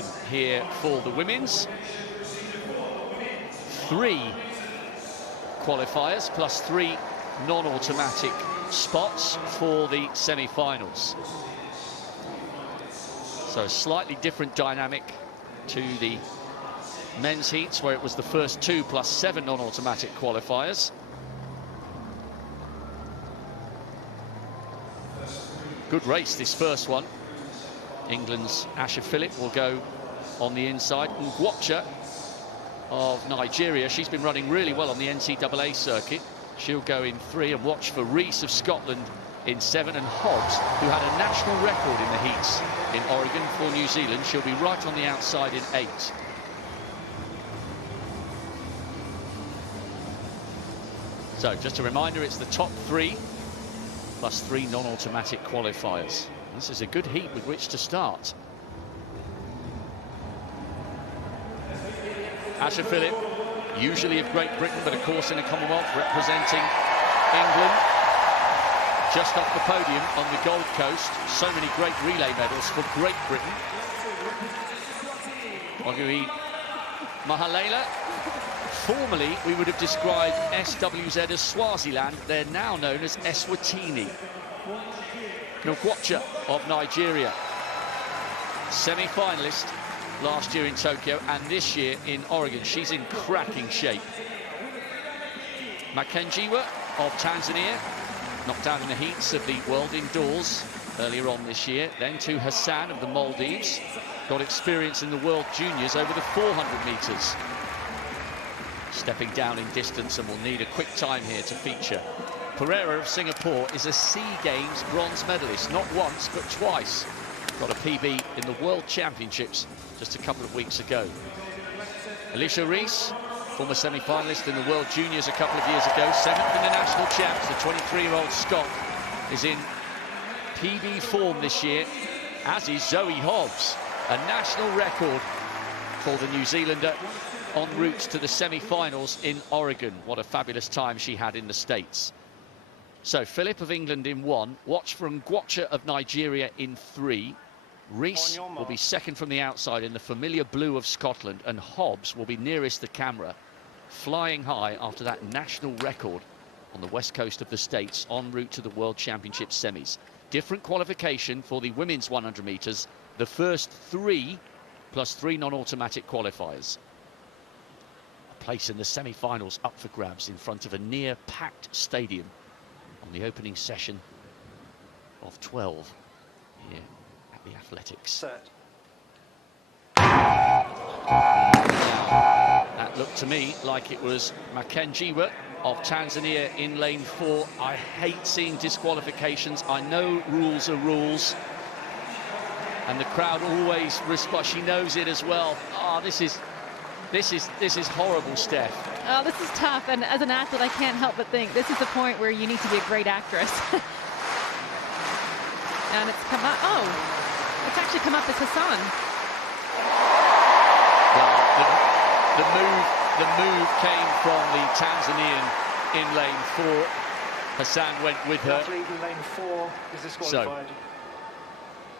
7 here for the women's. 3 qualifiers plus 3 non-automatic spots for the semi-finals. So a slightly different dynamic to the men's heats, where it was the first 2 plus 7 non-automatic qualifiers. Good race, this first one. England's Asha Phillip will go on the inside. Ngwatcha of Nigeria, she's been running really well on the NCAA circuit. She'll go in 3, and watch for Rees of Scotland in 7, and Hobbs, who had a national record in the heats in Oregon for New Zealand. She'll be right on the outside in 8. So just a reminder, it's the top 3 plus 3 non-automatic qualifiers. This is a good heat with which to start. Asha Phillip, usually of Great Britain, but of course in a Commonwealth, representing England. Just off the podium on the Gold Coast. So many great relay medals for Great Britain. Ogui Mahalela. Formerly, we would have described SWZ as Swaziland. They're now known as Eswatini. Ngwatcha of Nigeria, semi-finalist last year in Tokyo and this year in Oregon. She's in cracking shape. Makenjiwa of Tanzania, knocked out in the heats of the World Indoors earlier on this year. Then to Hassan of the Maldives, got experience in the World Juniors over the 400 metres. Stepping down in distance and will need a quick time here to feature. Pereira of Singapore is a SEA Games bronze medalist, not once but twice. Got a PB in the World Championships just a couple of weeks ago. Alicia Rees, former semi-finalist in the World Juniors a couple of years ago, 7th in the national champs. The 23-year-old Scot is in PB form this year, as is Zoe Hobbs, a national record for the New Zealander en route to the semi-finals in Oregon. What a fabulous time she had in the States. So Phillip of England in 1, watch for Ngwatcha of Nigeria in 3. Rees will be second from the outside in the familiar blue of Scotland, and Hobbs will be nearest the camera, flying high after that national record on the west coast of the States en route to the World Championship semis. Different qualification for the women's 100 metres, the first 3 plus 3 non-automatic qualifiers. A place in the semi-finals up for grabs in front of a near-packed stadium on the opening session of 12 here at the Athletics. Set. That looked to me like it was Makenjiwa of Tanzania in lane 4. I hate seeing disqualifications. I know rules are rules, and the crowd always responds. She knows it as well. Oh, this is horrible, Steph. Oh, this is tough, and as an athlete, I can't help but think this is the point where you need to be a great actress. And it's come up. Oh, it's actually come up as Hassan. Well, the move came from the Tanzanian in lane 4. Hassan went with her. Lane 4 is disqualified. So,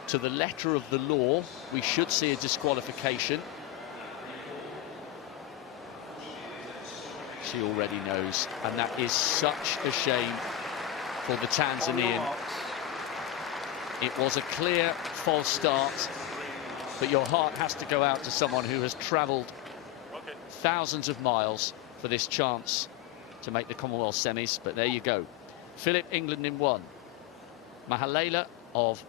to the letter of the law, we should see a disqualification. She already knows, and that is such a shame for the Tanzanian. It was a clear false start, but your heart has to go out to someone who has travelled thousands of miles for this chance to make the Commonwealth semis. But there you go. Phillip, England in 1. Mahalela of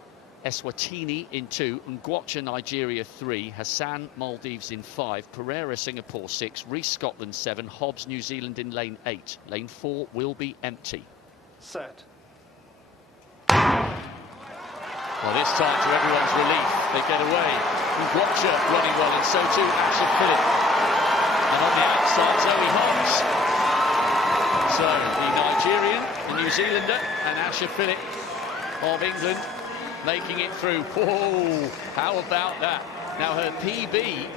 Eswatini in 2, Ngwatcha Nigeria 3, Hassan Maldives in 5, Pereira Singapore 6, Rees Scotland 7, Hobbs New Zealand in lane 8. Lane 4 will be empty. Set. Well, this time, to everyone's relief, they get away. Ngwatcha running well, and so too Asha Phillip. And on the outside, Zoe Hobbs. So the Nigerian, the New Zealander, and Asha Phillip of England making it through. Whoa, how about that? Now her PB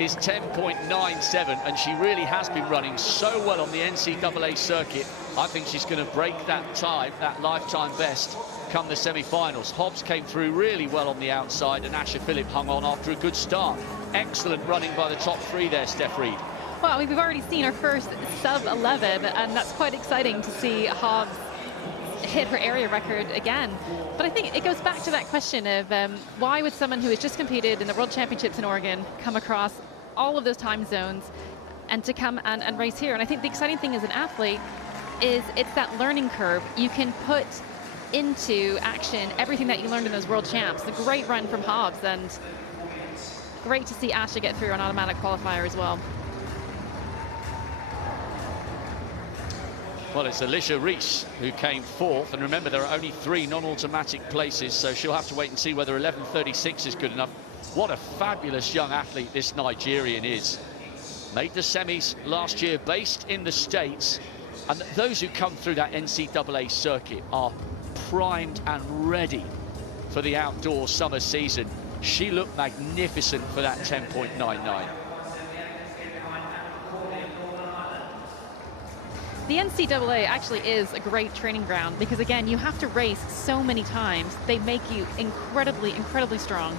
is 10.97, and she really has been running so well on the NCAA circuit. I think she's going to break that time, that lifetime best, come the semi-finals. Hobbs came through really well on the outside, and Asher Phillip hung on after a good start. Excellent running by the top three there, Steph Reed. Well, we've already seen our first sub-11, and that's quite exciting to see Hobbs hit her area record again. But I think it goes back to that question of why would someone who has just competed in the World Championships in Oregon come across all of those time zones and to come and race here? And I think the exciting thing as an athlete is it's that learning curve. You can put into action everything that you learned in those World Champs. A great run from Hobbs, and great to see Asha get through an automatic qualifier as well. Well, it's Alicia Reese who came fourth, and remember there are only 3 non-automatic places, so she'll have to wait and see whether 11:36 is good enough. What a fabulous young athlete this Nigerian is. Made the semis last year, based in the States, and those who come through that NCAA circuit are primed and ready for the outdoor summer season. She looked magnificent for that 10.99. The NCAA actually is a great training ground because, again, you have to race so many times. They make you incredibly, incredibly strong.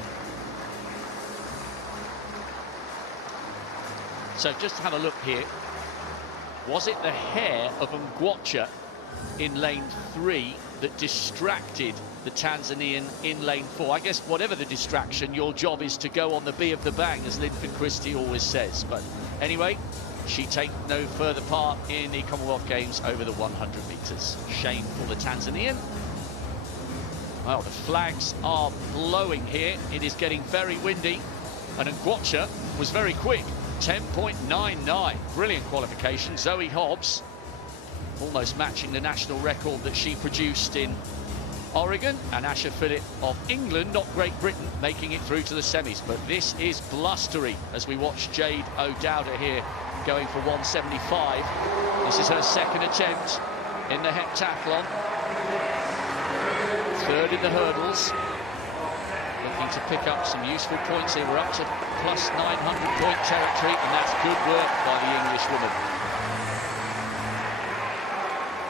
So just have a look here. Was it the hair of Ngwacha in lane 3 that distracted the Tanzanian in lane 4? I guess whatever the distraction, your job is to go on the B of the bang, as Linford Christie always says. But anyway, she takes no further part in the Commonwealth Games over the 100 metres. Shame for the Tanzanian. Well, the flags are blowing here. It is getting very windy, and Ngwacha was very quick. 10.99, brilliant qualification. Zoe Hobbs almost matching the national record that she produced in Oregon, and Asher Phillip of England, not Great Britain, making it through to the semis. But this is blustery as we watch Jade O'Dowda here going for 175. This is her second attempt in the heptathlon. Third in the hurdles. Looking to pick up some useful points here. We're up to plus 900 point territory, and that's good work by the English woman.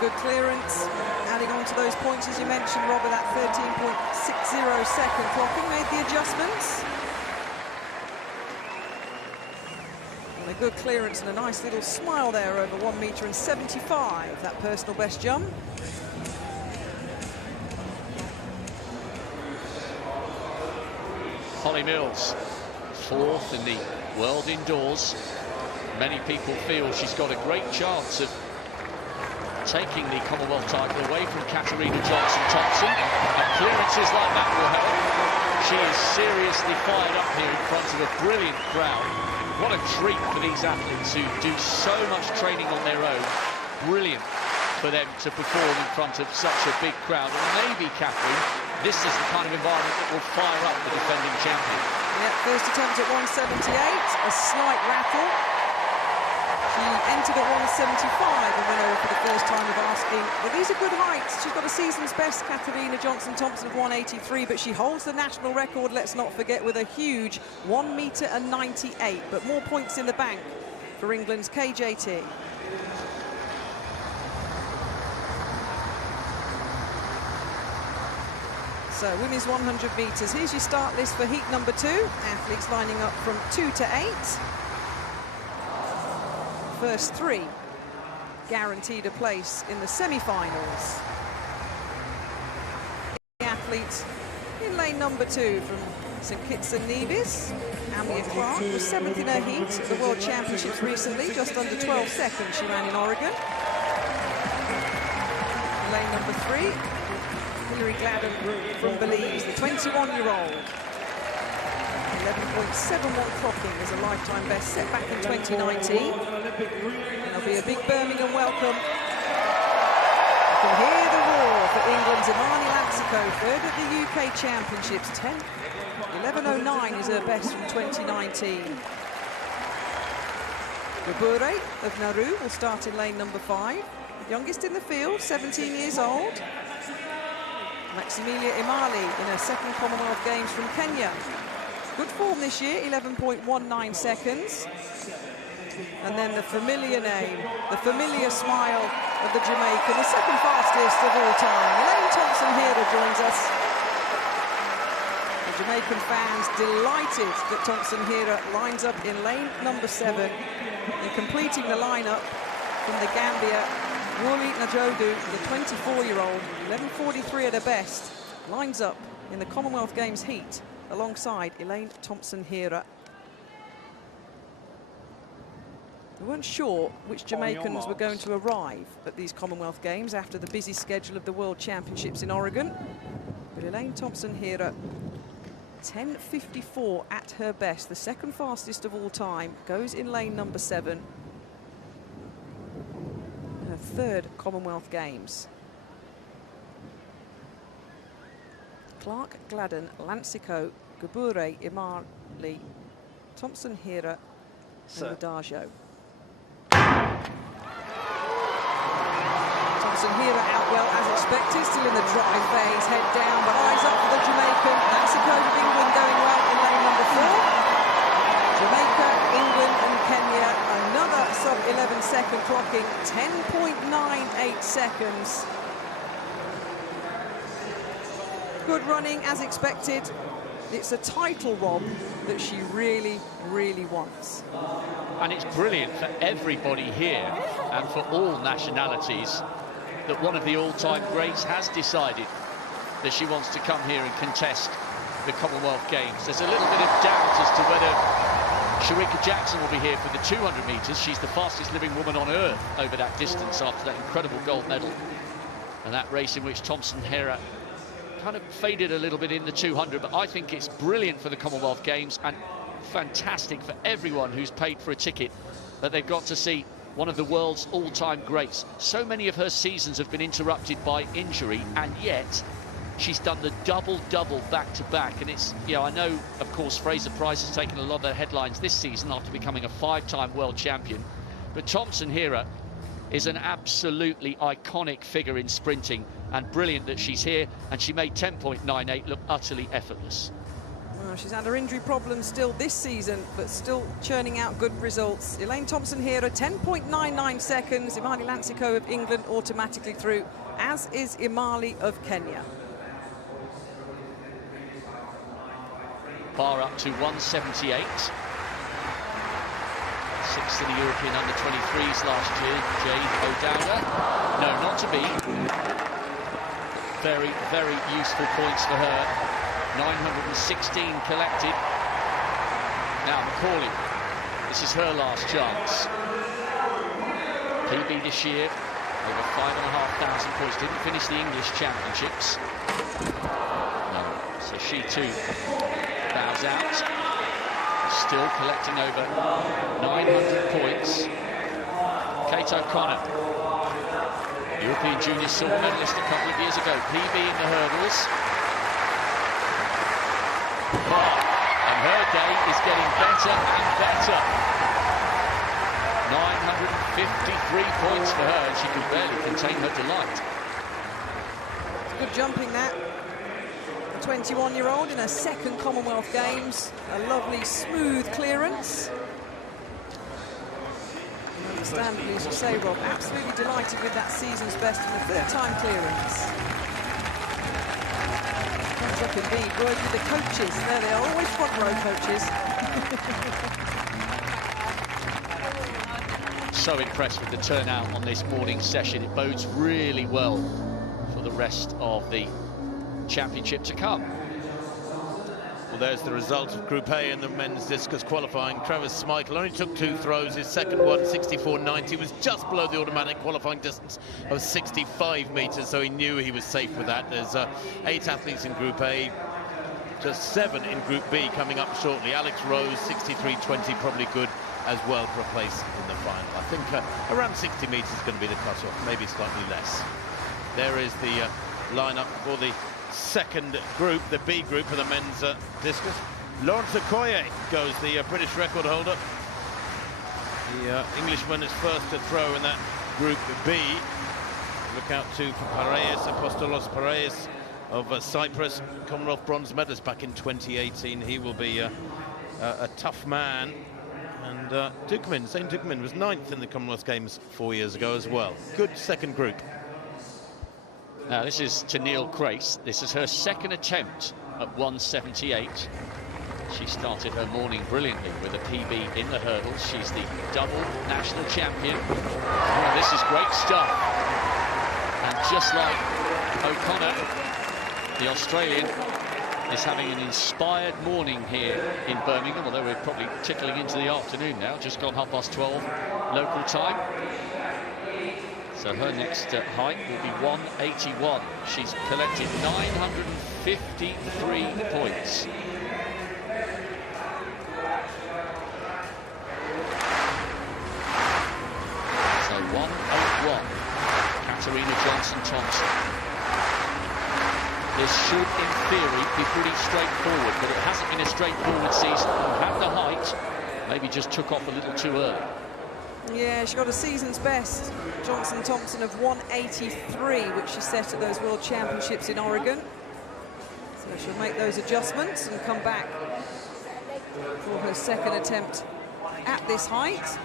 Good clearance, adding on to those points as you mentioned, Robert. That 13.60 second clocking made the adjustments. And a good clearance and a nice little smile there over 1.75 m, that personal best jump. Holly Mills, fourth in the world indoors. Many people feel she's got a great chance of taking the Commonwealth title away from Katarina Johnson-Thompson. And clearances like that will help. She is seriously fired up here in front of a brilliant crowd. What a treat for these athletes who do so much training on their own. Brilliant for them to perform in front of such a big crowd. And maybe, Catherine, this is the kind of environment that will fire up the defending champion. Yeah, first attempt at 178, a slight rattle. She entered at 175 and went over for the first time of asking. Well, these are good heights. She's got a season's best, Katarina Johnson-Thompson, of 183, but she holds the national record, let's not forget, with a huge 1.98 m. But more points in the bank for England's KJT. So, women's 100 metres. Here's your start list for heat number 2. Athletes lining up from 2 to 8. First 3 guaranteed a place in the semi-finals. Athletes in lane number 2 from St Kitts and Nevis. Amia Clark was 7th in her heat at the World Championships recently, just under 12 seconds she ran in Oregon. Lane number 3, Hilary Gladden from Belize, the 21-year-old. 11.71 clocking as a lifetime best set back in 2019. There'll be a big Birmingham welcome. You can hear the roar for England's Imani Lansico, third at the UK Championships. 11.09 is her best from 2019. Gabure of Nauru will start in lane number 5. Youngest in the field, 17 years old. Maximilia Imali in her second Commonwealth Games from Kenya. Good form this year, 11.19 seconds. And then the familiar name, the familiar smile of the Jamaican, the second fastest of all time. Elaine Thompson-Herah joins us. The Jamaican fans delighted that Thompson-Herah lines up in lane number 7 and completing the lineup from the Gambia, Wuli Najodu, the 24-year-old, 11:43 at her best, lines up in the Commonwealth Games heat alongside Elaine Thompson-Herah. We weren't sure which Jamaicans were going to arrive at these Commonwealth Games after the busy schedule of the World Championships in Oregon. But Elaine Thompson-Herah, 10:54 at her best, the second fastest of all time, goes in lane number 7. Her third Commonwealth Games. Clark, Gladden, Lancico, Gabure, Imali, Thompson-Herah, and Adajo. Thompson-Herah out well as expected, still in the drive phase, head down, but eyes up for the Jamaican. Lancico of England going well in lane number 4. Jamaica, England and Kenya, another sub-11 second clocking, 10.98 seconds. Good running as expected. It's a title, Rob, that she really, really wants. And it's brilliant for everybody here and for all nationalities that one of the all-time greats has decided that she wants to come here and contest the Commonwealth Games. There's a little bit of doubt as to whether Shericka Jackson will be here for the 200 metres. She's the fastest living woman on earth over that distance after that incredible gold medal. And that race in which Thompson-Herah kind of faded a little bit in the 200, but I think it's brilliant for the Commonwealth Games and fantastic for everyone who's paid for a ticket that they've got to see one of the world's all-time greats. So many of her seasons have been interrupted by injury, and yet she's done the double-double back-to-back. And it's, you know, I know, of course, Fraser-Price has taken a lot of the headlines this season after becoming a 5-time world champion, but Thompson-Herah is an absolutely iconic figure in sprinting, and brilliant that she's here, and she made 10.98 look utterly effortless. Well, she's had her injury problems still this season, but still churning out good results. Elaine Thompson-Herah, 10.99 seconds. Imali Lancico of England automatically through, as is Imali of Kenya. Bar up to 178. Sixth in the European under-23s last year, Jade O'Dowda. No, not to be. Very, very useful points for her. 916 collected. Now McCauley, this is her last chance. PB this year, over 5,500 points. Didn't finish the English Championships. No, so she too bows out. Still collecting over 900 points. Kate O'Connor, European Junior silver medalist a couple of years ago. PB in the hurdles. Oh, and her day is getting better and better. 953 points for her, and she can barely contain her delight. Good jumping that. 21-year-old in her second Commonwealth Games. A lovely, smooth clearance. And understandably, as you say, Rob, absolutely delighted with that season's best in the third-time clearance. Comes up indeed, word with the coaches. There they are, always front-row coaches. So impressed with the turnout on this morning's session. It bodes really well for the rest of the championship to come. Well, there's the result of Group A in the men's discus qualifying. Travis Smykel only took 2 throws. His second one, 64.90, was just below the automatic qualifying distance of 65 metres, so he knew he was safe with that. There's 8 athletes in Group A, just 7 in Group B coming up shortly. Alex Rose, 63.20, probably good as well for a place in the final. I think around 60 metres is going to be the cut-off, maybe slightly less. There is the lineup for the second group, the B group for the men's discus. Lawrence Okoye goes, the British record holder. The Englishman is first to throw in that Group B. Look out to Pareis, Apostolos Pareis of Cyprus, Commonwealth bronze medalist back in 2018. He will be a tough man And Zane Dukeman was 9th in the Commonwealth Games 4 years ago as well. Good second group. Now this is Tennille Crace. This is her second attempt at 178. She started her morning brilliantly with a PB in the hurdles. She's the double national champion. Oh, this is great stuff. And just like O'Connor, the Australian, is having an inspired morning here in Birmingham, although we're probably tickling into the afternoon now, just gone 12:30 local time. So her next height will be 181. She's collected 953 points. So 181, Katarina Johnson-Thompson. This should, in theory, be pretty straightforward, but it hasn't been a straightforward season. Had the height, maybe just took off a little too early. Yeah, she got a season's best, Johnson-Thompson, of 183, which she set at those World Championships in Oregon. So she'll make those adjustments and come back for her second attempt at this height.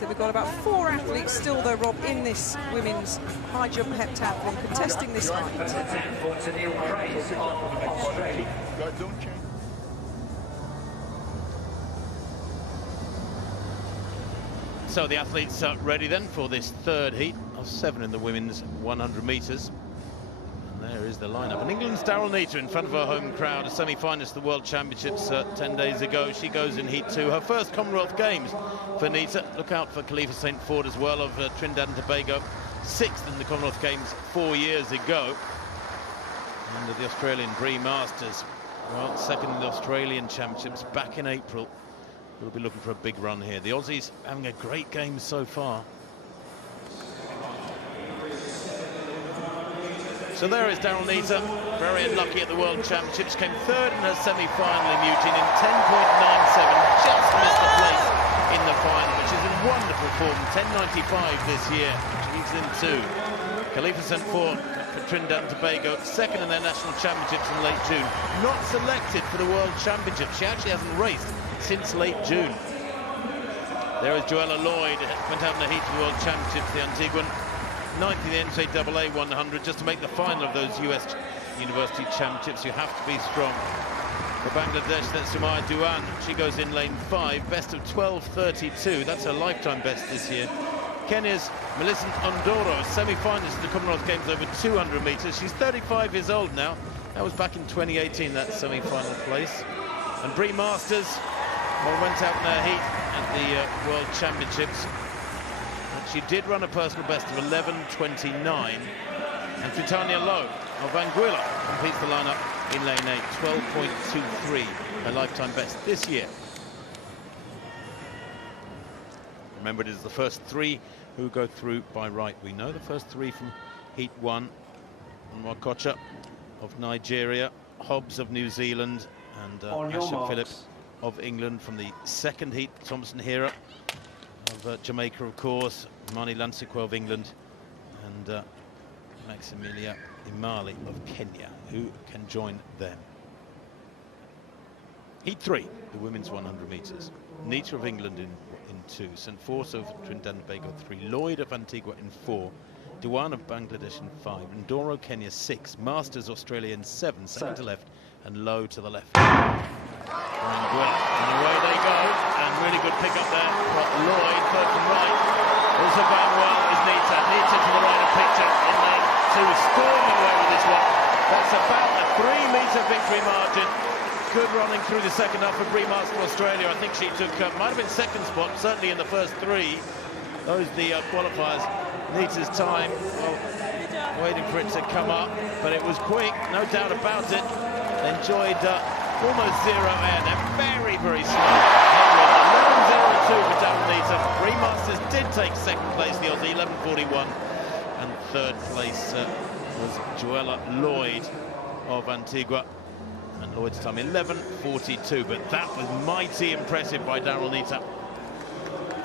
So we've got about 4 athletes still, though, Rob, in this women's high jump heptathlon contesting this height. So the athletes are ready then for this third heat of 7 in the women's 100 metres. And there is the lineup. And England's Daryl Neita in front of her home crowd, a semi-finalist at the World Championships 10 days ago. She goes in heat 2, her first Commonwealth Games for Neita. Look out for Khalifa St. Ford as well, of Trinidad and Tobago, 6th in the Commonwealth Games 4 years ago. And the Australian Bree Masters, well, 2nd in the Australian Championships back in April. We'll be looking for a big run here. The Aussies having a great game so far. So there is Daryl Neita, very unlucky at the World Championships, came 3rd in her semi-final in Eugene in 10.97, just missed a place in the final, which is in wonderful form, 10.95 this year, which leads into Khalifa St. Ford for Trinidad and Tobago, 2nd in their national championships in late June, not selected for the World Championships. She actually hasn't raced since late June. There is Joella Lloyd, went out in the heat for the World Championships, the Antiguan, 9th in the NCAA 100. Just to make the final of those US University Championships, you have to be strong. For Bangladesh, that's Sumaya Duan. She goes in lane 5, best of 12.32. That's her lifetime best this year. Kenya's Millicent Ondoro, semi-finalist at the Commonwealth Games over 200 metres. She's 35 years old now. That was back in 2018, that semi-final place. And Bree Masters, well, went out in her heat at the World Championships. And she did run a personal best of 11.29. And Titania Lowe of Anguilla completes the lineup in lane 8, 12.23, her lifetime best this year. Remember, it is the first 3 who go through by right. We know the first 3 from heat 1. Nwakocha of Nigeria, Hobbs of New Zealand, and Asher Phillips of England from the second heat. Thompson Hera of Jamaica, of course, Mani Lansikwe of England, and Maximilia Imali of Kenya, who can join them. Heat 3, the women's 100 metres. Neita of England in 2, St. Force of Trinidad and Tobago 3, Lloyd of Antigua in 4, Dewan of Bangladesh in 5, Ndoro Kenya 6, Masters Australia in 7, second to left, and Low to the left. And away they go, and really good pick up there. Got Lloyd, third from right. Also going well is Neita. Neita to the right of picture in lane 2, storming away with this one. That's about a 3-metre victory margin. Good running through the second half for Bree Masters of Australia. I think she took, might have been second spot, certainly in the first 3. Those the qualifiers. Neita's time, well, waiting for it to come up, but it was quick, no doubt about it. Enjoyed almost 0 air. They're very, very slow. 11.02 for Daryl Neita. Bree Masters did take second place, the Aussie, 11.41. And third place was Joella Lloyd of Antigua. And Lloyd's time 11.42, but that was mighty impressive by Daryl Neita.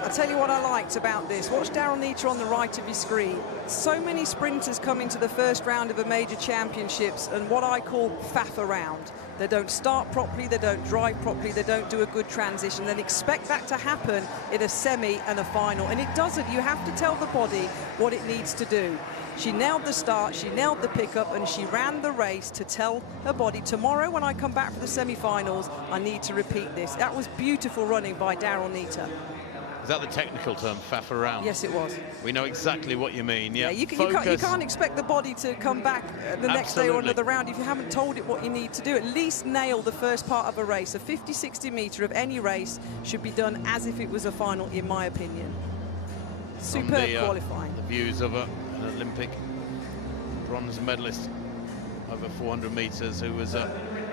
I'll tell you what I liked about this. Watch Daryl Neita on the right of your screen. So many sprinters come into the first round of a major championships and what I call faff around. They don't start properly, they don't drive properly, they don't do a good transition. Then expect that to happen in a semi and a final. And it doesn't. You have to tell the body what it needs to do. She nailed the start, she nailed the pickup, and she ran the race to tell her body, tomorrow when I come back for the semi-finals, I need to repeat this. That was beautiful running by Daryl Nita. Is that the technical term, faff around? Yes, it was. We know exactly what you mean. Yeah, you can't expect the body to come back the next day or another round if you haven't told it what you need to do. At least nail the first part of a race. A 50-60 metre of any race should be done as if it was a final, in my opinion. Superb qualifying. The views of an Olympic bronze medalist over 400 metres, who was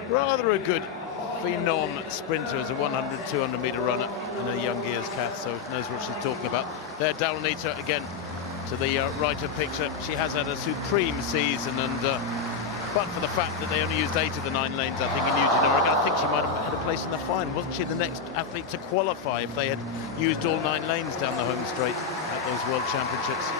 rather a good phenom sprinter as a 100, 200 metre runner in her young years, Kath, so knows what she's talking about. There, Daryl Nita again to the right of picture. She has had a supreme season, and but for the fact that they only used 8 of the 9 lanes, I think, in Eugene, Oregon, I think she might have had a place in the final. Wasn't she the next athlete to qualify if they had used all 9 lanes down the home straight at those World Championships?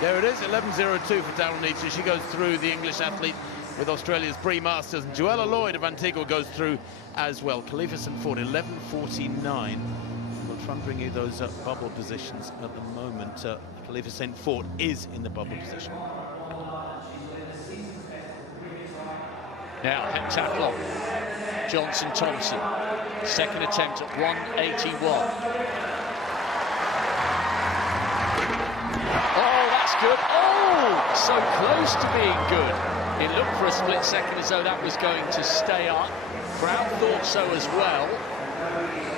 There it is, 11.02 for Daryl Nita. She goes through, the English athlete, with Australia's Bree Masters, and Joella Lloyd of Antigua goes through as well. Khalifa St. Ford, 11.49. We'll try and bring you those bubble positions at the moment. Khalifa St. Ford is in the bubble position. Now, heptathlon, Johnson-Thompson, second attempt at 181. Oh, that's good. Oh, so close to being good. It looked for a split second as though that was going to stay up. Crowd thought so as well.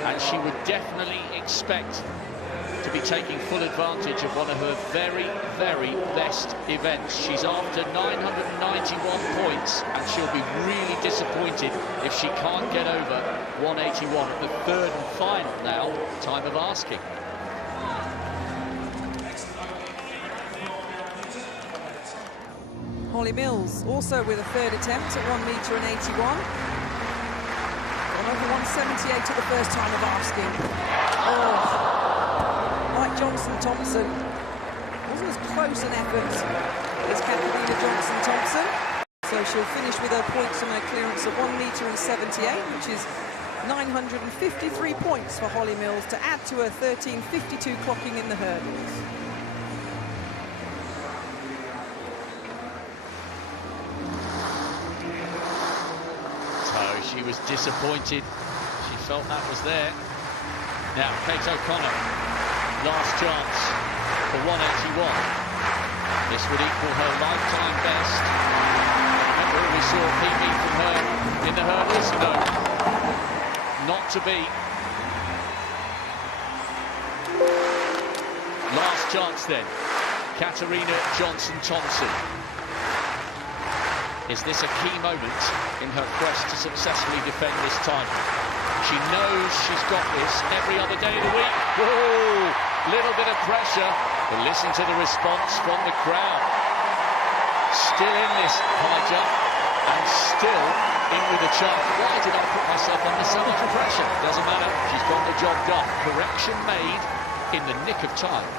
And she would definitely expect to be taking full advantage of one of her very, very best events. She's after 991 points, and she'll be really disappointed if she can't get over 181 at the third and final now, time of asking. Holly Mills also with a third attempt at 1 metre and 81. Gone over 178 at the first time of asking. Oh, like Johnson-Thompson, wasn't as close an effort as Katarina Johnson-Thompson. So she'll finish with her points on her clearance at 1 metre and 78, which is 953 points for Holly Mills to add to her 13.52 clocking in the hurdles. She was disappointed. She felt that was there. Now, Kate O'Connor, last chance for 181. This would equal her lifetime best. Remember, we saw a PB from her in the hurdles. No, not to be. Last chance then. Katarina Johnson-Thompson. Is this a key moment in her quest to successfully defend this title? She knows she's got this every other day of the week. Whoa, little bit of pressure, but listen to the response from the crowd. Still in this high jump, and still in with a chance. Why did I put myself under so much pressure? Doesn't matter, she's got the job done. Correction made in the nick of time.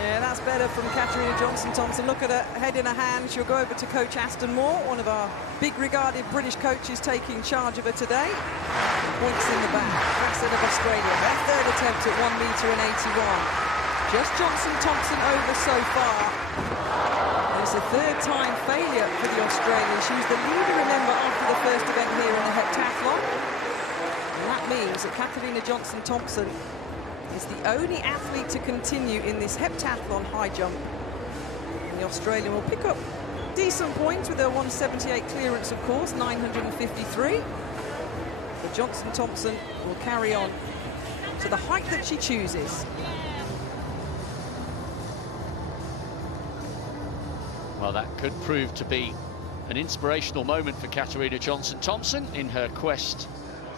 Yeah, that's better from Katarina Johnson-Thompson. Look at her head in her hand. She'll go over to Coach Aston Moore, one of our big-regarded British coaches taking charge of her today. Points in the back. Bassett of Australia. Their third attempt at 1 metre and 81. Just Johnson-Thompson over so far. It's a third-time failure for the Australians. She was the leader, remember, after the first event here in the heptathlon. And that means that Katarina Johnson-Thompson is the only athlete to continue in this heptathlon high jump. And the Australian will pick up decent points with her 178 clearance, of course, 953. But Johnson-Thompson will carry on to the height that she chooses. Well, that could prove to be an inspirational moment for Katarina Johnson-Thompson in her quest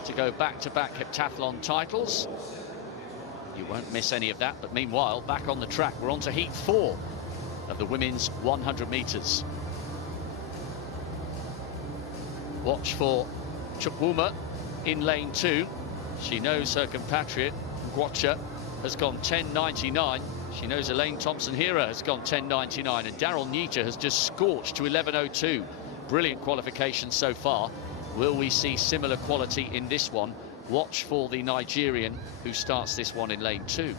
to go back-to-back heptathlon titles. You won't miss any of that, but meanwhile, back on the track, we're on to heat 4 of the women's 100 metres. Watch for Chukwuma in lane 2. She knows her compatriot, Gwacha, has gone 10.99. She knows Elaine Thompson-Hera has gone 10.99, and Daryl Nita has just scorched to 11.02. brilliant qualification so far. Will we see similar quality in this one? Watch for the Nigerian who starts this one in lane 2.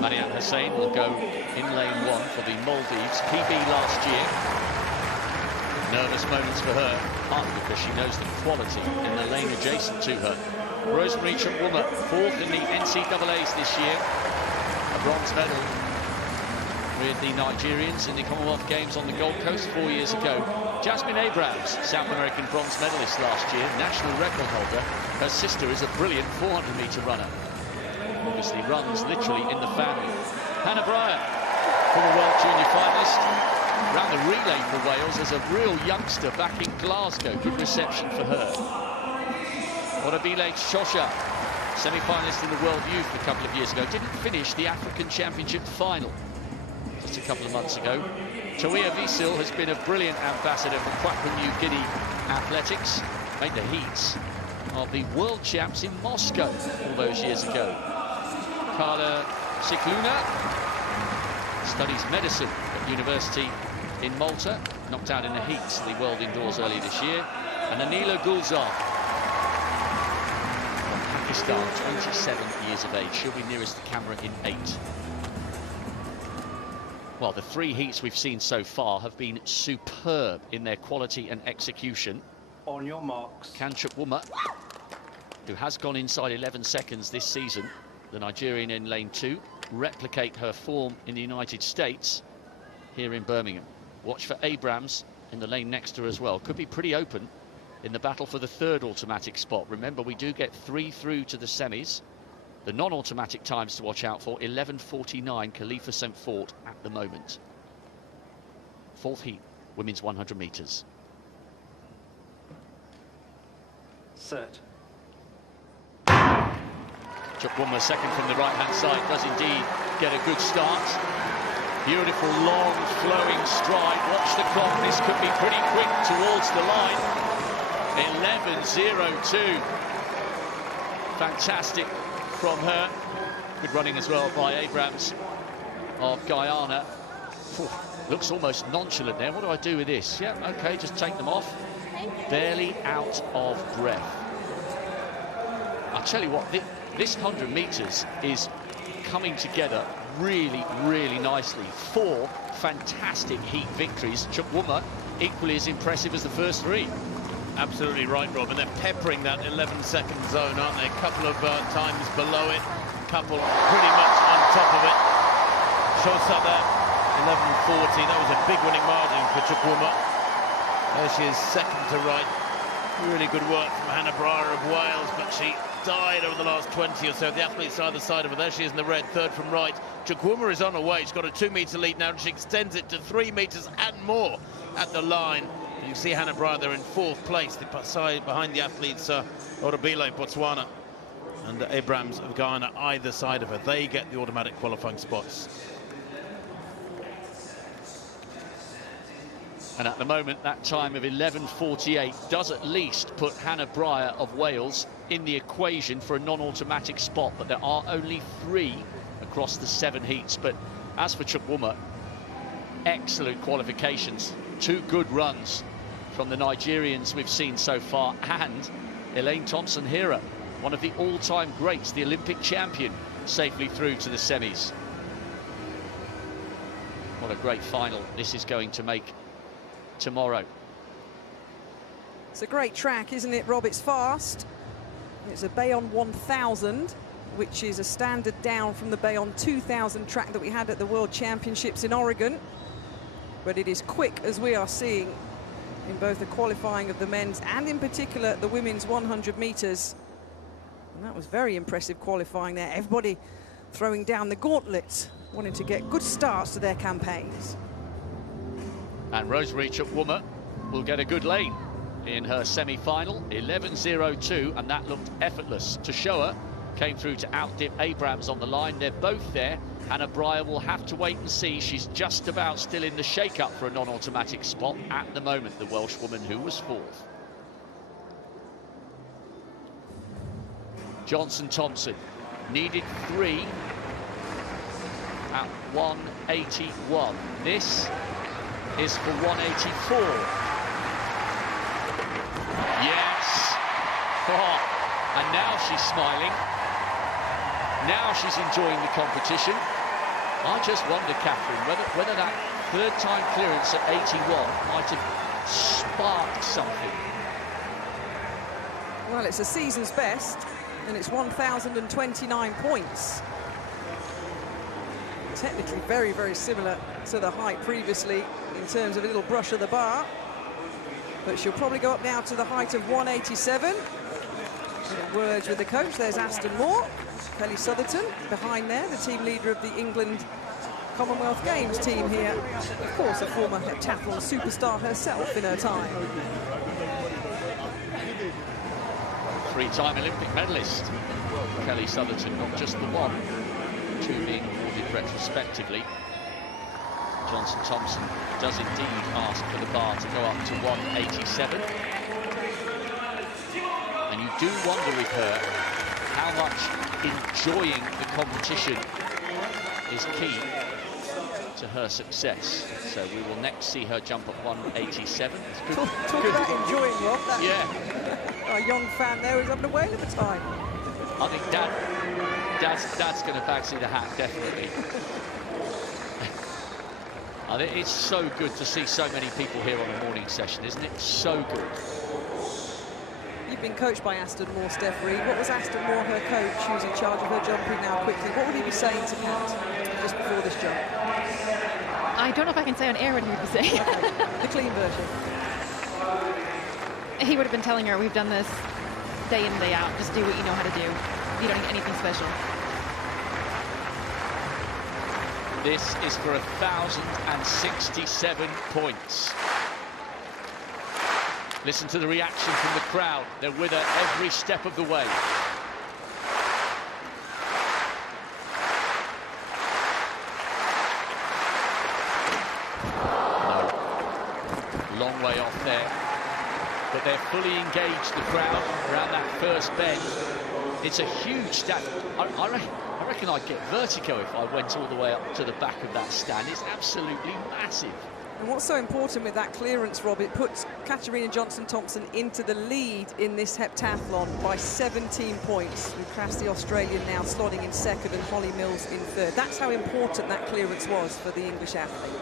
Mariam Hussein will go in lane 1 for the Maldives. PB last year. Nervous moments for her, partly because she knows the quality in the lane adjacent to her. Rosemary Chukwuma, 4th in the NCAAs this year. A bronze medal with the Nigerians in the Commonwealth Games on the Gold Coast 4 years ago. Jasmine Abrams, South American bronze medalist last year, national record holder. Her sister is a brilliant 400-metre runner. Obviously runs literally in the family. Hannah Bryant, former World Junior finalist, ran the relay for Wales as a real youngster back in Glasgow. Good reception for her. Odabile Shosha, semi-finalist in the World Youth a couple of years ago, didn't finish the African Championship final just a couple of months ago. Tawia Visil has been a brilliant ambassador for Papua New Guinea athletics, made the heats of the World Champs in Moscow all those years ago. Carla Cicluna studies medicine at university in Malta, knocked out in the heats of the World Indoors earlier this year. And Anila Gulzar from Pakistan, 27 years of age. She'll be nearest the camera in 8. Well, the 3 heats we've seen so far have been superb in their quality and execution. On your marks. Can Chukwuma, who has gone inside 11 seconds this season, the Nigerian in lane 2, replicate her form in the United States here in Birmingham? Watch for Abrams in the lane next to her as well. Could be pretty open in the battle for the 3rd automatic spot. Remember, we do get 3 through to the semis. The non-automatic times to watch out for: 11:49 Khalifa St. Fort at the moment. 4th heat, women's 100 metres. Set. Chukwuma, second from the right-hand side, does indeed get a good start. Beautiful, long, flowing stride. Watch the clock. This could be pretty quick towards the line. 11:02. Fantastic from her. Good running as well by Abrams of Guyana. Looks almost nonchalant there. What do I do with this? Yeah, okay, just take them off. Barely out of breath. I'll tell you what, this 100 metres is coming together really, really nicely. 4 fantastic heat victories. Chukwuma equally as impressive as the first 3. Absolutely right, Rob, and they're peppering that 11-second zone, aren't they? A couple of times below it, a couple pretty much on top of it. Shows up there, 11:40. That was a big winning margin for Chukwuma. There she is, second to right. Really good work from Hannah Bryant of Wales, but she died over the last 20 or so. The athletes either side of her. There she is in the red, 3rd from right. Chukwuma is on her way. She's got a 2-metre lead now, and she extends it to 3 metres and more at the line. You see Hannah Bryant there in 4th place, the side behind the athletes, Odabile, Botswana, and Abrams of Ghana either side of her. They get the automatic qualifying spots. And at the moment, that time of 11:48 does at least put Hannah Bryant of Wales in the equation for a non-automatic spot, but there are only 3 across the 7 heats. But as for Chukwuma, excellent qualifications, 2 good runs from the Nigerians we've seen so far, and Elaine Thompson-Herah, one of the all-time greats, the Olympic champion, safely through to the semis. What a great final this is going to make tomorrow. It's a great track, isn't it, Rob? It's fast. It's a Bayonne 1000, which is a standard down from the Bayonne 2000 track that we had at the World Championships in Oregon. But it is quick, as we are seeing in both the qualifying of the men's and in particular the women's 100 metres. And that was very impressive qualifying there. Everybody throwing down the gauntlet, wanting to get good starts to their campaigns. And Rosemary Chukwuma will get a good lane in her semi-final, 11:02, and that looked effortless. Toshoa came through to outdip Abrams on the line. They're both there. Hannah Bryant will have to wait and see. She's just about still in the shake-up for a non-automatic spot at the moment, the Welsh woman who was 4th. Johnson-Thompson needed 3 at 181. This is for 184. Yes. Oh, and now she's smiling. Now she's enjoying the competition. I just wonder, Catherine, whether that third-time clearance at 81 might have sparked something. Well, it's a season's best, and it's 1,029 points. Technically very, very similar to the height previously in terms of a little brush of the bar. But she'll probably go up now to the height of 187. Words with the coach. There's Aston Moore, Kelly Southerton behind there, the team leader of the England Commonwealth Games team here. Of course, a former heptathlon superstar herself in her time. Three-time Olympic medalist, Kelly Southerton, not just the one, two being awarded retrospectively. Johnson Thompson does indeed ask for the bar to go up to 187. And you do wonder with her how much enjoying the competition is key to her success. So we will next see her jump at 187. Talk about enjoying, Rob. Yeah. Our young fan there is having a whale of a time. I think Dad's going to fancy the hat, definitely. I think it's so good to see so many people here on the morning session, isn't it? So good. You've been coached by Aston Moore, Steph Reed. What was Aston Moore, her coach, who's in charge of her jumping now quickly? What would he be saying to Kat just before this jump? I don't know if I can say on air what he would be saying. The clean version. He would have been telling her, we've done this day in, day out. Just do what you know how to do. You don't need anything special. This is for 1,067 points. Listen to the reaction from the crowd. They're with her every step of the way. No. Long way off there. But they're fully engaged, the crowd, around that first bend. It's a huge stand. I reckon I'd get vertigo if I went all the way up to the back of that stand. It's absolutely massive. And what's so important with that clearance, Rob, it puts Katarina Johnson-Thompson into the lead in this heptathlon by 17 points. With Crass, the Australian, now slotting in second and Holly Mills in third. That's how important that clearance was for the English athlete.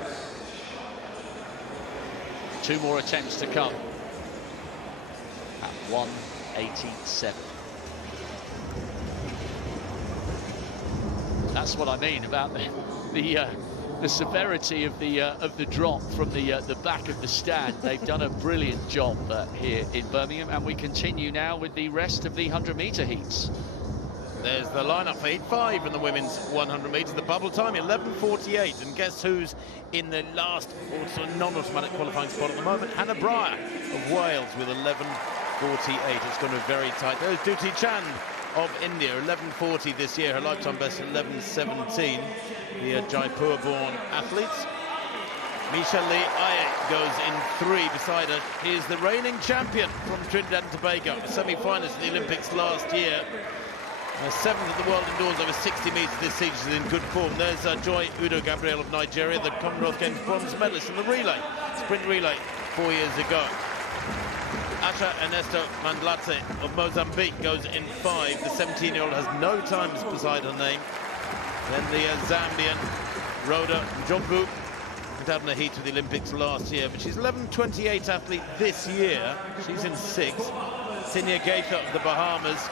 Two more attempts to come at 187. That's what I mean about the severity of the drop from the back of the stand. They've done a brilliant job here in Birmingham, and we continue now with the rest of the 100-meter heats. There's the lineup for heat 5 in the women's 100 metres. The bubble time 11:48, and guess who's in the last also non-automatic qualifying spot at the moment? Hannah Breyer of Wales with 11:48. It's going to be very tight. There's Duty Chand of India, 11:40 this year. Her lifetime best 11:17. The Jaipur-born athletes. Misha Lee Aye goes in 3 beside her. He is the reigning champion from Trinidad and Tobago, a semi-finalist at the Olympics last year. 7th at the world indoors over 60 metres this season. She's in good form. There's Joy Udo Gabriel of Nigeria, the Commonwealth Games bronze medalist in the relay, sprint relay 4 years ago. Asha Ernesto Mandlatse of Mozambique goes in 5. The 17-year-old has no times beside her name. Then the Zambian Rhoda Njombu went out in the heat of the Olympics last year, but she's 11:28 athlete this year. She's in 6th. Sinia Gaither of the Bahamas,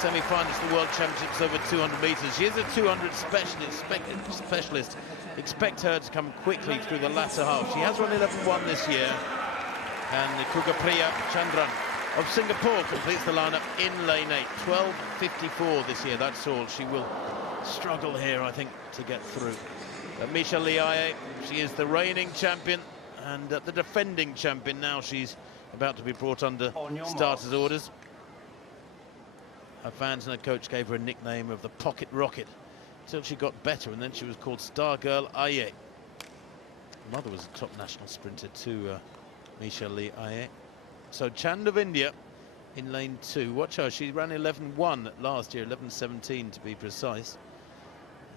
semi-finalist of the World Championships over 200 metres. She is a 200 specialist. Expect her to come quickly through the latter half. She has run 11:1 this year. And Kugapriya Chandran of Singapore completes the lineup in lane 8. 12:54 this year, that's all. She will struggle here, I think, to get through. Misha Lee Aye, she is the reigning champion and the defending champion. Now she's about to be brought under starters' orders. Her fans and her coach gave her a nickname of the Pocket Rocket until she got better, and then she was called Star Girl Aye. Her mother was a top national sprinter too, Misha Lee Aye. So Chand of India in lane 2. Watch her, she ran 11:1 last year, 11:17 to be precise.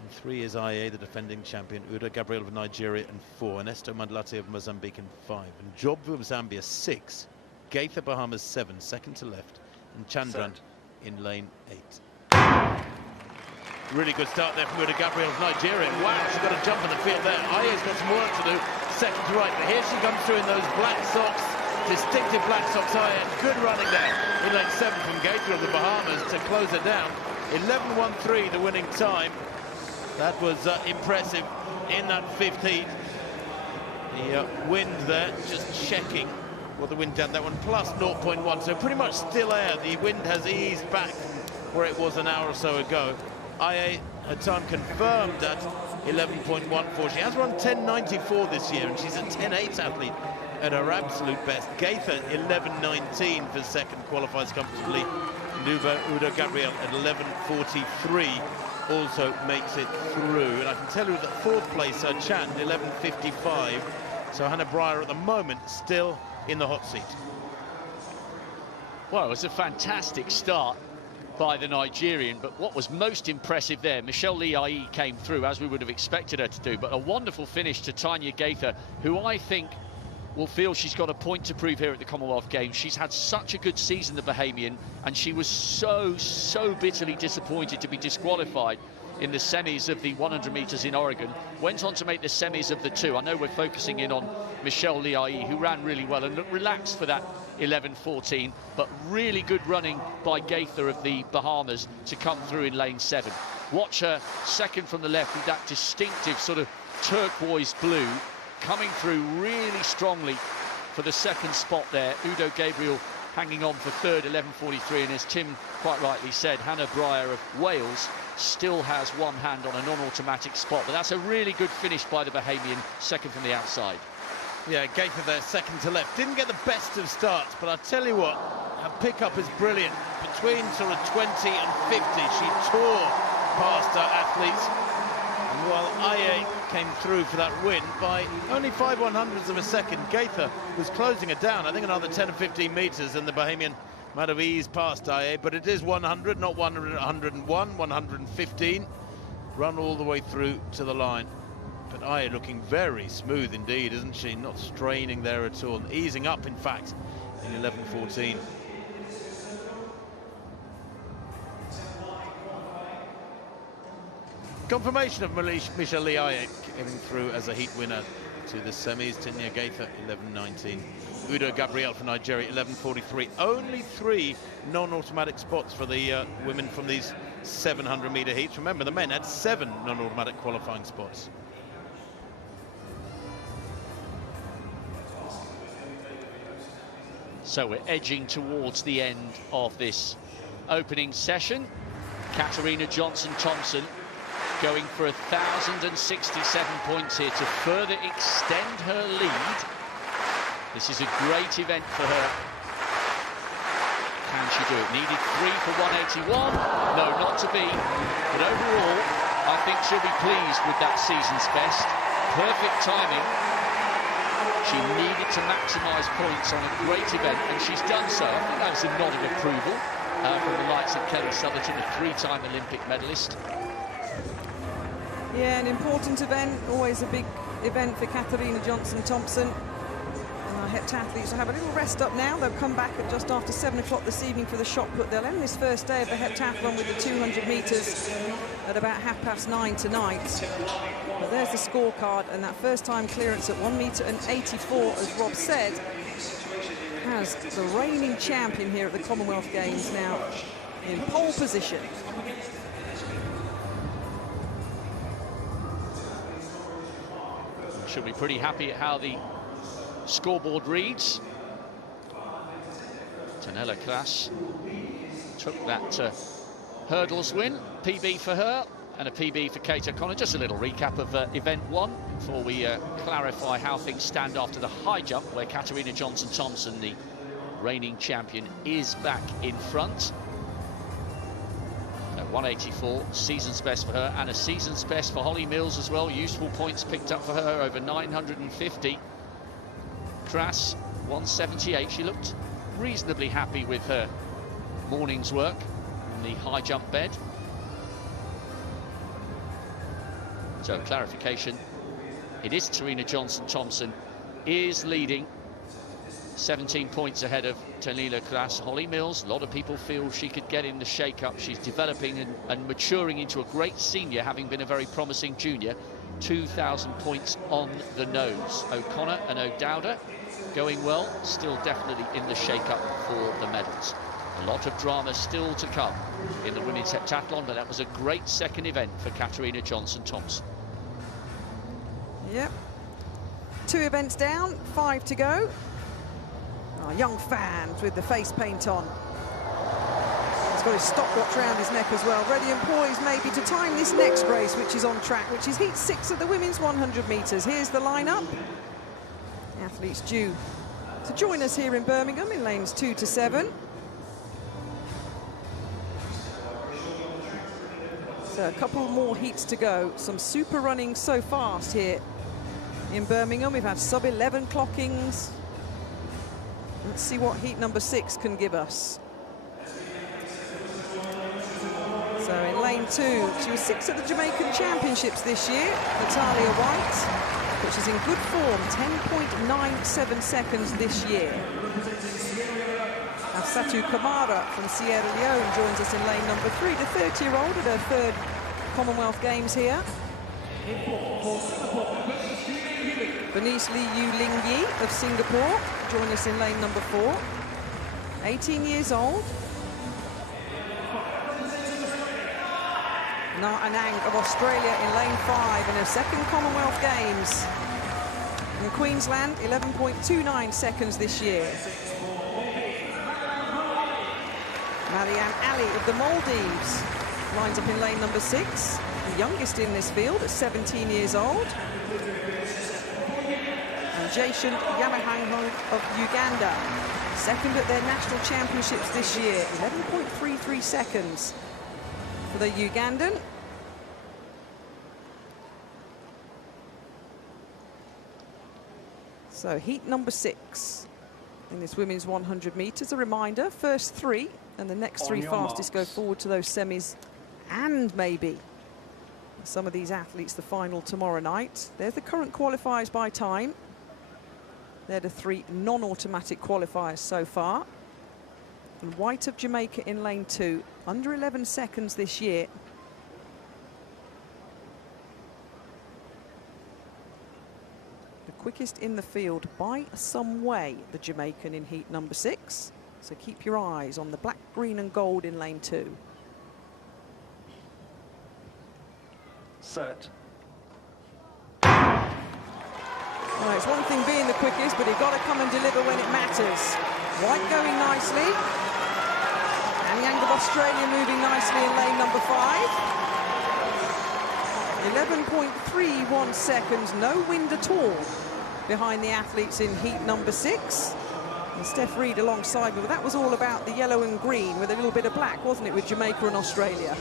And 3 is IA, the defending champion. Udo Gabriel of Nigeria in 4. Ernesto Mandlate of Mozambique in 5. And Jobvu of Zambia 6. Gaither Bahamas 7, second to left. And Chandran in lane 8. Really good start there from Udo Gabriel of Nigeria. Wow, she's got a jump in the field there. IA's got some work to do. Second to right, but here she comes through in those black socks. Distinctive black socks. IA, good running there in lane 7 from Gaither of the Bahamas to close her down. 11.13 the winning time. That was impressive in that 5th heat. The wind there, just checking what the wind done. That one plus 0.1, so pretty much still air. The wind has eased back from where it was an hour or so ago. IA, her time confirmed at 11.14. She has run 10.94 this year, and she's a 10.8 athlete at her absolute best. Gaither 11.19 for second, qualifies comfortably. Udo Gabriel at 11.43 also makes it through. And I can tell you that 4th place, Chan, 11.55. So Hannah Breyer at the moment still in the hot seat. Well, it was a fantastic start by the Nigerian, but what was most impressive there, Michelle Lee Ai came through as we would have expected her to do, but a wonderful finish to Tanya Gaither, who I think will feel she's got a point to prove here at the Commonwealth Games. She's had such a good season, the Bahamian, and she was so bitterly disappointed to be disqualified in the semis of the 100 metres in Oregon. Went on to make the semis of the 2. I know we're focusing in on Michelle Lee Ai, who ran really well and looked relaxed for that 11.14, but really good running by Gaither of the Bahamas to come through in lane 7. Watch her second from the left with that distinctive sort of turquoise blue, coming through really strongly for the second spot there. Udo Gabriel hanging on for third, 11.43, and as Tim quite rightly said, Hannah Breyer of Wales still has one hand on a non-automatic spot, but that's a really good finish by the Bahamian, second from the outside. Yeah, Gaither there, second to left. Didn't get the best of starts, but I tell you what, her pickup is brilliant. Between sort of 20 and 50, she tore past her athletes. And while IA came through for that win by only 5/100ths of a second, Gaither was closing it down. I think another 10 or 15 metres, and the Bahamian might have eased past IA, but it is 100, not 100, 101, 115. Run all the way through to the line. But IA looking very smooth indeed, isn't she? Not straining there at all, easing up, in fact, in 11.14. Confirmation of Michelle Lee Ai getting through as a heat winner to the semis. Tanya Gaither, 11.19. Udo Gabriel for Nigeria, 11.43. Only 3 non-automatic spots for the women from these 700-metre heats. Remember, the men had 7 non-automatic qualifying spots. So we're edging towards the end of this opening session. Katarina Johnson-Thompson going for 1,067 points here to further extend her lead. This is a great event for her. Can she do it? Needed 3 for 181. No, not to be. But overall, I think she'll be pleased with that season's best. Perfect timing. She needed to maximise points on a great event, and she's done so. I think that was a nod of approval from the likes of Kelly Southerton, a 3-time Olympic medalist. Yeah, an important event, always a big event for Katarina Johnson-Thompson. And our heptathletes will have a little rest up now. They'll come back at just after 7 o'clock this evening for the shot put. They'll end this first day of the heptathlon with the 200 metres at about 9:30 tonight. But there's the scorecard, and that first time clearance at 1.84 metre, as Rob said, has the reigning champion here at the Commonwealth Games now in pole position. She'll be pretty happy at how the scoreboard reads. Tanella Klaas took that hurdles win, PB for her and a PB for Kate O'Connor. Just a little recap of event 1 before we clarify how things stand after the high jump, where Katarina Johnson-Thompson, the reigning champion, is back in front. 184, season's best for her, and a season's best for Holly Mills as well. Useful points picked up for her, over 950. Klaas, 178. She looked reasonably happy with her morning's work in the high jump bed. So clarification, it is Serena Johnson-Thompson is leading, 17 points ahead of Tanila Kras. Holly Mills, a lot of people feel she could get in the shake-up. She's developing and maturing into a great senior, having been a very promising junior. 2,000 points on the nose. O'Connor and O'Dowda going well, still definitely in the shake-up for the medals. A lot of drama still to come in the women's heptathlon, but that was a great second event for Katarina Johnson-Thompson. Yep. 2 events down, 5 to go. Our young fans with the face paint on. He's got his stopwatch around his neck as well. Ready and poised maybe to time this next race, which is on track, which is heat 6 of the women's 100 metres. Here's the lineup. Athletes due to join us here in Birmingham in lanes 2 to 7. So a couple more heats to go. Some super running so fast here in Birmingham. We've had sub-11 clockings. Let's see what heat number 6 can give us. So in lane 2, she was 6th at the Jamaican Championships this year, Natalia White, but she's in good form, 10.97 seconds this year. Now Satu Kamara from Sierra Leone joins us in lane number 3, the 30-year-old at her 3rd Commonwealth Games here. Bernice Lee Yu Ling Yi of Singapore join us in lane number 4. 18 years old. Na Anang of Australia in lane 5 in her 2nd Commonwealth Games. In Queensland, 11.29 seconds this year. Marianne Ali of the Maldives lines up in lane number 6, the youngest in this field at 17 years old. And Jason Yamahango of Uganda, 2nd at their national championships this year, 11.33 seconds for the Ugandan. So heat number 6 in this women's 100 metres. A reminder, first 3 and the next 3 fastest go forward to those semis, and maybe some of these athletes the final tomorrow night. There's the current qualifiers by time. They're the 3 non-automatic qualifiers so far. And White of Jamaica in lane 2, under 11 seconds this year. The quickest in the field by some way, the Jamaican in heat number 6. So keep your eyes on the black, green and gold in lane 2. Set. Well, it's one thing being the quickest, but you've got to come and deliver when it matters. White going nicely. And Yang of Australia moving nicely in lane number 5. 11.31 seconds, no wind at all behind the athletes in heat number 6. And Steph Reed alongside me, but that was all about the yellow and green with a little bit of black, wasn't it, with Jamaica and Australia?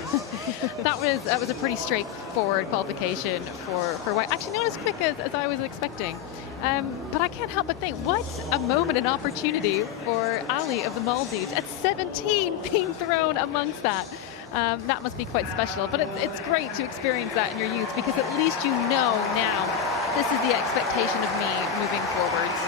that was a pretty straightforward qualification for White. Actually, not as quick as I was expecting. But I can't help but think, what a moment and opportunity for Ali of the Maldives at 17 being thrown amongst that. That must be quite special. But it's great to experience that in your youth, because at least you know now this is the expectation of me moving forwards.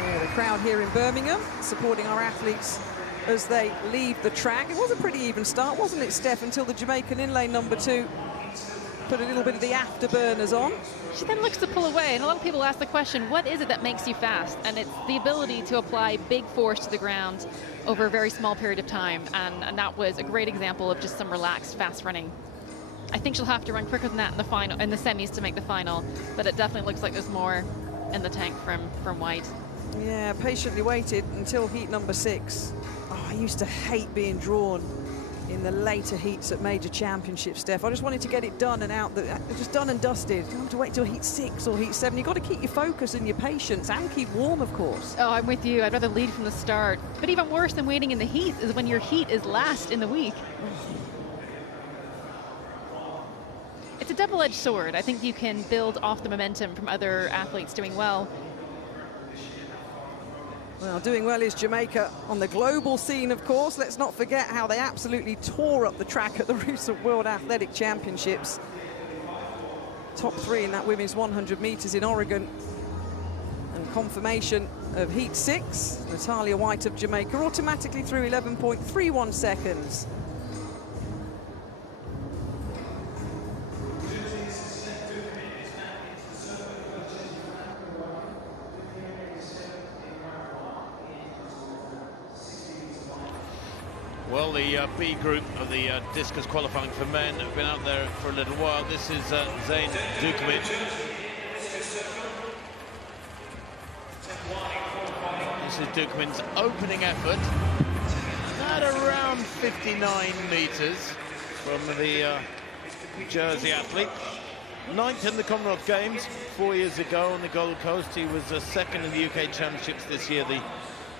Yeah, the crowd here in Birmingham supporting our athletes as they leave the track. It was a pretty even start, wasn't it, Steph, until the Jamaican in lane number 2 put a little bit of the afterburners on. She then looks to pull away, and a lot of people ask the question, what is it that makes you fast? And it's the ability to apply big force to the ground over a very small period of time, and that was a great example of just some relaxed, fast running. I think she'll have to run quicker than that in the final, in the semis, to make the final, but it definitely looks like there's more in the tank from White. Yeah, patiently waited until heat number 6. Oh, I used to hate being drawn in the later heats at major championships, Steph. I just wanted to get it done and out, just done and dusted. You don't have to wait till heat 6 or heat 7. You've got to keep your focus and your patience and keep warm, of course. Oh, I'm with you. I'd rather lead from the start. But even worse than waiting in the heat is when your heat is last in the week. It's a double-edged sword. I think you can build off the momentum from other athletes doing well. Well, doing well is Jamaica on the global scene, of course. Let's not forget how they absolutely tore up the track at the recent World Athletic Championships. Top 3 in that women's 100 meters in Oregon. And confirmation of heat 6. Natalia White of Jamaica automatically through 11.31 seconds. Well, the B group of the discus qualifying for men have been out there for a little while. This is Zain Dukman. This is Dukman's opening effort at around 59 meters from the Jersey athlete. 9th in the Commonwealth Games 4 years ago on the Gold Coast. He was second in the UK Championships this year. The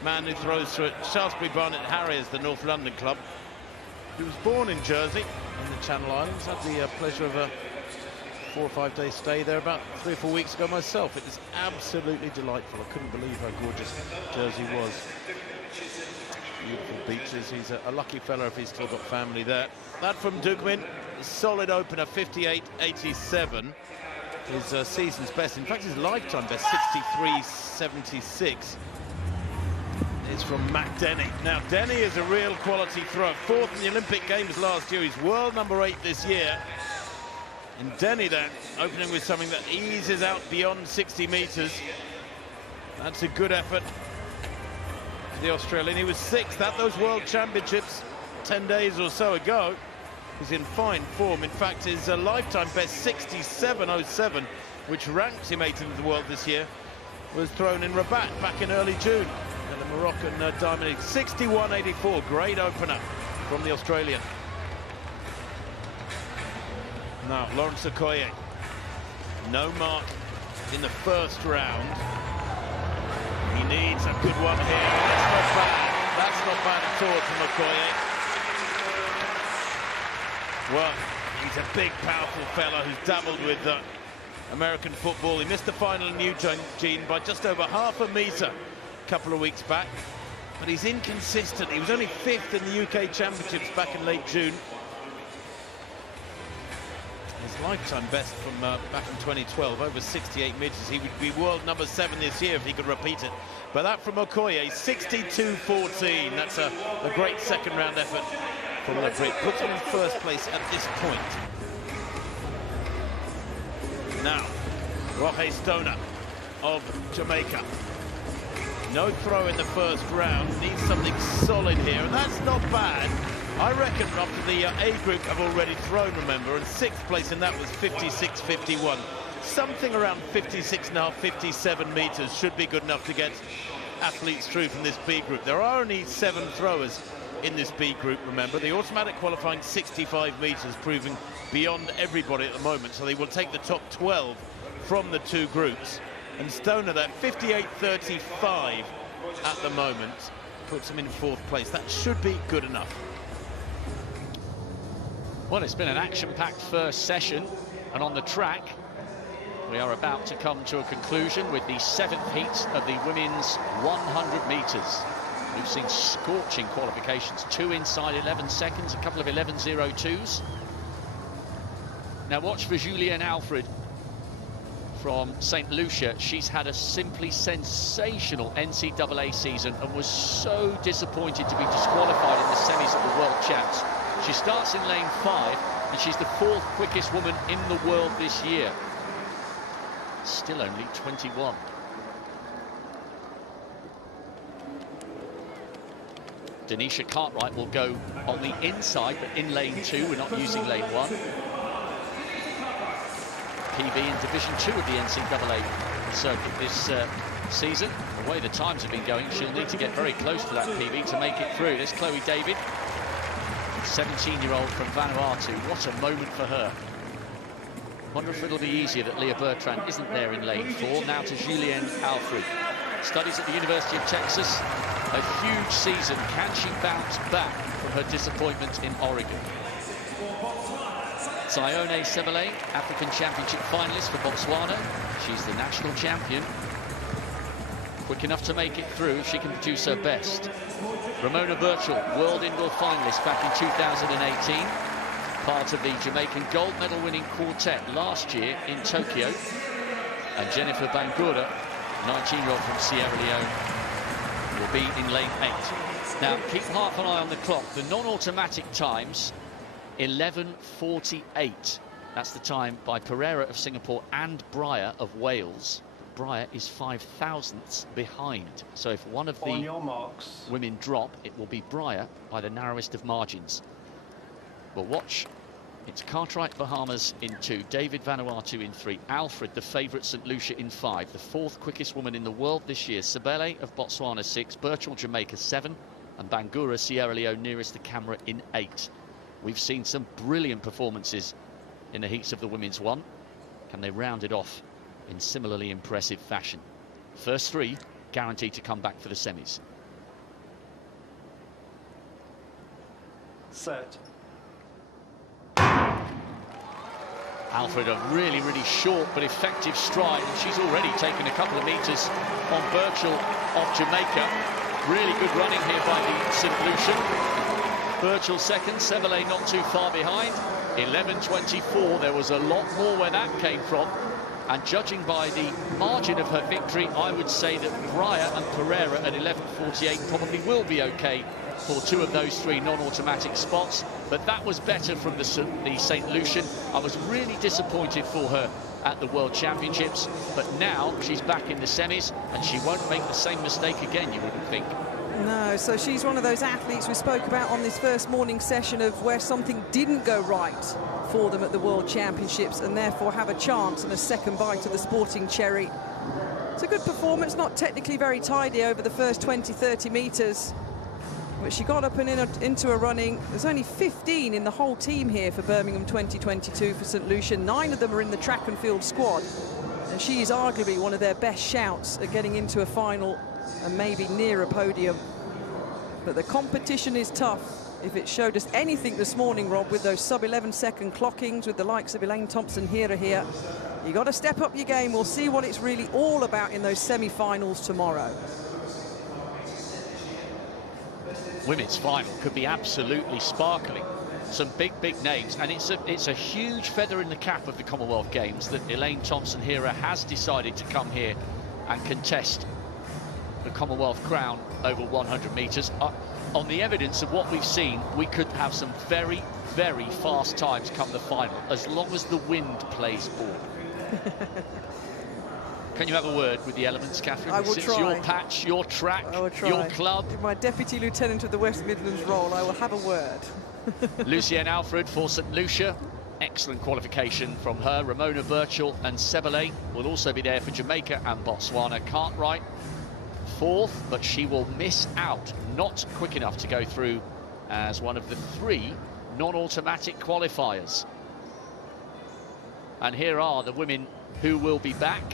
man who throws through at Shaftesbury Barnet Harriers, the North London club. He was born in Jersey, in the Channel Islands. Had the pleasure of a 4 or 5 day stay there about 3 or 4 weeks ago myself. It was absolutely delightful. I couldn't believe how gorgeous Jersey was. Beautiful beaches. He's a lucky fella if he's still got family there. That from Dukman, solid opener, 58.87. His season's best, in fact his lifetime best, 63.76. is from Matt Denny. Now, Denny is a real quality thrower. 4th in the Olympic Games last year. He's world number 8 this year. And Denny then, opening with something that eases out beyond 60 meters. That's a good effort for the Australian. He was 6th at those World Championships 10 days or so ago. He's in fine form. In fact, his lifetime best, 67.07, which ranks him 8th in the world this year, was thrown in Rabat back in early June. And the Moroccan Diamond League, 61.84, great opener from the Australian. Now, Lawrence Okoye, no mark in the first round. He needs a good one here. That's not bad. That's not bad at all from Okoye. Well, he's a big, powerful fella who's dabbled with American football. He missed the final in Eugene by just over half a metre a couple of weeks back, but he's inconsistent. He was only 5th in the UK Championships back in late June. His lifetime best from back in 2012, over 68 metres. He would be world number 7 this year if he could repeat it. But that from Okoye, 62.14. That's a great second round effort from the Brit. Puts him in first place at this point. Now, Roge Stoner of Jamaica. No throw in the first round, needs something solid here, and that's not bad. I reckon after the A group have already thrown, remember, and 6th place in that was 56.51. Something around 56.5, 57 meters should be good enough to get athletes through from this B group. There are only 7 throwers in this B group, remember. The automatic qualifying 65 meters, proving beyond everybody at the moment, so they will take the top 12 from the 2 groups. And Stoner there, 58.35 at the moment, puts him in 4th place. That should be good enough. Well, it's been an action-packed first session, and on the track we are about to come to a conclusion with the 7th heat of the women's 100 meters. We've seen scorching qualifications, 2 inside 11 seconds, a couple of 11.02s. Now watch for Julienne Alfred from St. Lucia. She's had a simply sensational NCAA season and was so disappointed to be disqualified in the semis at the World Champs. She starts in lane 5 and she's the 4th quickest woman in the world this year. Still only 21. Denisha Cartwright will go on the inside, but in lane 2. We're not using lane 1. PB in Division 2 of the NCAA circuit this season. The way the times have been going, she'll need to get very close to that PB to make it through. There's Chloe David, 17-year-old from Vanuatu. What a moment for her. Wonder if it'll be easier that Leah Bertrand isn't there in lane 4. Now to Julienne Alfred. Studies at the University of Texas. A huge season. Can she bounce back from her disappointment in Oregon? Zione Sebele, African Championship finalist for Botswana. She's the national champion. quick enough to make it through if she can produce her best. Ramona Birchall, world indoor finalist back in 2018. Part of the Jamaican gold medal winning quartet last year in Tokyo. And Jennifer Bangura, 19-year-old from Sierra Leone, will be in lane 8. Now, keep half an eye on the clock. The non-automatic times, 11:48. That's the time by Pereira of Singapore and Breyer of Wales. Breyer is 5 thousandths behind. So if one of the women drop, it will be Breyer by the narrowest of margins. But watch. It's Cartwright Bahamas in 2, David Vanuatu in 3, Alfred, the favourite, St Lucia in 5, the 4th quickest woman in the world this year, Sabele of Botswana 6, Birchall Jamaica 7, and Bangura Sierra Leone nearest the camera in 8. We've seen some brilliant performances in the heats of the women's 1. Can they round it off in similarly impressive fashion? First 3 guaranteed to come back for the semis. Set. Alfred, a really short but effective stride, and she's already taken a couple of metres on Birchall of Jamaica. Really good running here by the St Lucian. Birchall second, Sebele not too far behind. 11:24, there was a lot more where that came from. And judging by the margin of her victory, I would say that Breyer and Pereira at 11:48 probably will be okay for 2 of those 3 non-automatic spots. But that was better from the St Lucian. I was really disappointed for her at the World Championships, but now she's back in the semis and she won't make the same mistake again, you wouldn't think. No, so she's one of those athletes we spoke about on this first morning session of where something didn't go right for them at the World Championships and therefore have a chance and a second bite of the sporting cherry. It's a good performance, not technically very tidy over the first 20-30 metres, but she got up and into a running. There's only 15 in the whole team here for Birmingham 2022 for St Lucia. 9 of them are in the track and field squad, and she is arguably one of their best shouts at getting into a final and maybe near a podium. But the competition is tough. If it showed us anything this morning, Rob, with those sub-11 second clockings with the likes of Elaine Thompson-Herah here, you got to step up your game. We'll see what it's really all about in those semi-finals tomorrow. Women's final could be absolutely sparkling. Some big names, and it's a huge feather in the cap of the Commonwealth Games that Elaine Thompson-Herah has decided to come here and contest the Commonwealth crown over 100 metres. On the evidence of what we've seen, we could have some very fast times come the final, as long as the wind plays ball. Can you have a word with the elements, Catherine? I will Since try. your patch, your track, I will try. your club. In my Deputy Lieutenant of the West Midlands role, I will have a word. Lucienne Alfred for St Lucia. Excellent qualification from her. Ramona Birchall and Sebele will also be there for Jamaica and Botswana. Cartwright 4th, but she will miss out. Not quick enough to go through as one of the 3 non-automatic qualifiers. And here are the women who will be back.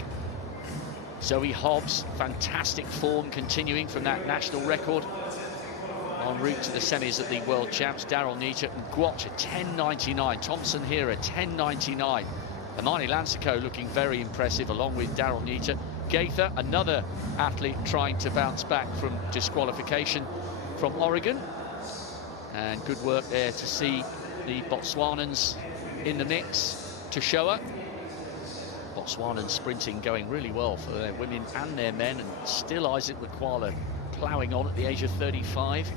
Zoe Hobbs, fantastic form continuing from that national record. En route to the semis at the World Champs. Daryl Nietzsche and Gwatch at 10.99. Thompson-Herah 10.99. Amani Lansico looking very impressive along with Daryl Nietzsche. Gaither, another athlete trying to bounce back from disqualification from Oregon. And good work there to see the Botswanans in the mix. Toshoa. Botswanan sprinting going really well for their women and their men, and still Isaac Lekwala ploughing on at the age of 35.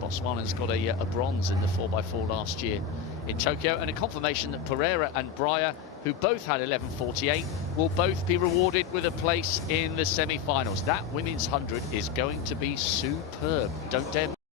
Botswanan's got a bronze in the 4x4 last year in Tokyo, and a confirmation that Pereira and Breyer, who both had 11:48, will both be rewarded with a place in the semi-finals. That women's 100 is going to be superb. Don't dare